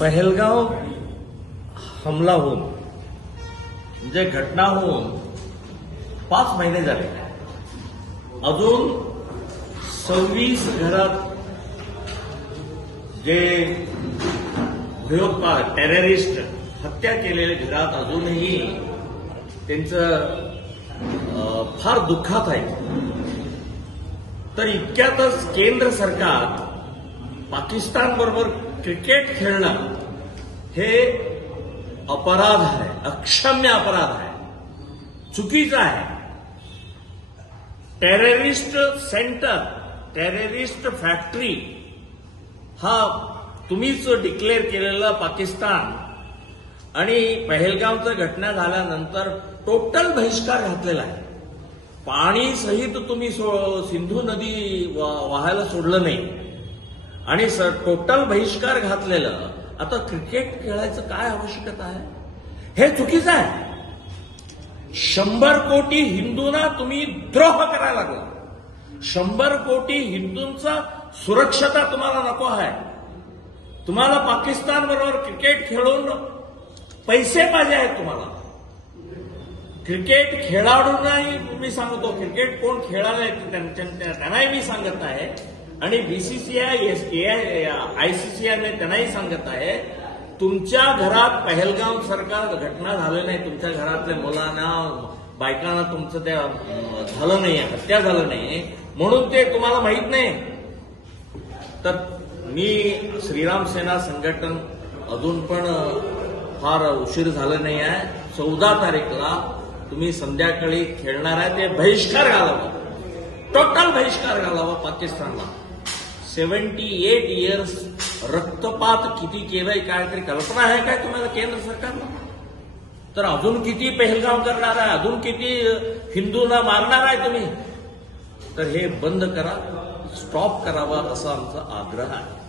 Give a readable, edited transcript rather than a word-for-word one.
पहलगाव हमला होऊन म्हणजे घटना होऊन 5 महिने झाले. अजून 26 घरात जे भयोत्पादक टेररिस्ट हत्या केलेल्या घरात अजूनही त्यांचं फार दुःखात आहे. तर इतक्यातच केंद्र सरकार पाकिस्तानबरोबर क्रिकेट खेळणं हे अपराध आहे, अक्षम्य अपराध आहे, चुकीचं आहे. टेररिस्ट सेंटर, टेररिस्ट फॅक्टरी हा तुम्हीच डिक्लेअर केलेला पाकिस्तान आणि पहलगावचं घटना झाल्यानंतर टोटल बहिष्कार घातलेला आहे. पाणी सहित तुम्ही सिंधू नदी वाहायला सोडलं नाही आणि टोटल बहिष्कार घातलेलं. आता क्रिकेट खेळायचं काय आवश्यकता आहे? हे चुकीचं आहे. 100 कोटी हिंदूंना तुम्ही द्रोह करायला लागला. 100 कोटी हिंदूंचा सुरक्षता तुम्हाला नको आहे. तुम्हाला पाकिस्तान बरोबर क्रिकेट खेळून पैसे पाहिजे आहेत. तुम्हाला क्रिकेट खेळाडूंनाही मी सांगतो, क्रिकेट कोण खेळायला त्यांनाही मी सांगत आहे आणि बीसीसीआय आयसीसीआयने त्यांनाही सांगत आहे, तुमच्या घरात पहलगाव सारखा घटना झाली नाही, तुमच्या घरातल्या मुलांना बायकांना तुमचं त्या झालं नाही, हत्या झालं नाही म्हणून ते तुम्हाला माहीत नाही. तर मी श्रीराम सेना संघटन अजून पण फार उशीर झाला नाही आहे. 14 तारीखला तुम्ही संध्याकाळी खेळणार आहे ते बहिष्कार घालावा, टोटल बहिष्कार घालावा पाकिस्तानला. 78 इयर्स रक्तपात किती केलंय काय तरी कल्पना आहे काय तुम्हाला केंद्र सरकारला? तर अजून किती पहलगाव करणार आहे, अजून किती हिंदूंना मारणार आहे तुम्ही? तर हे बंद करा, स्टॉप करावा असा आमचा आग्रह आहे.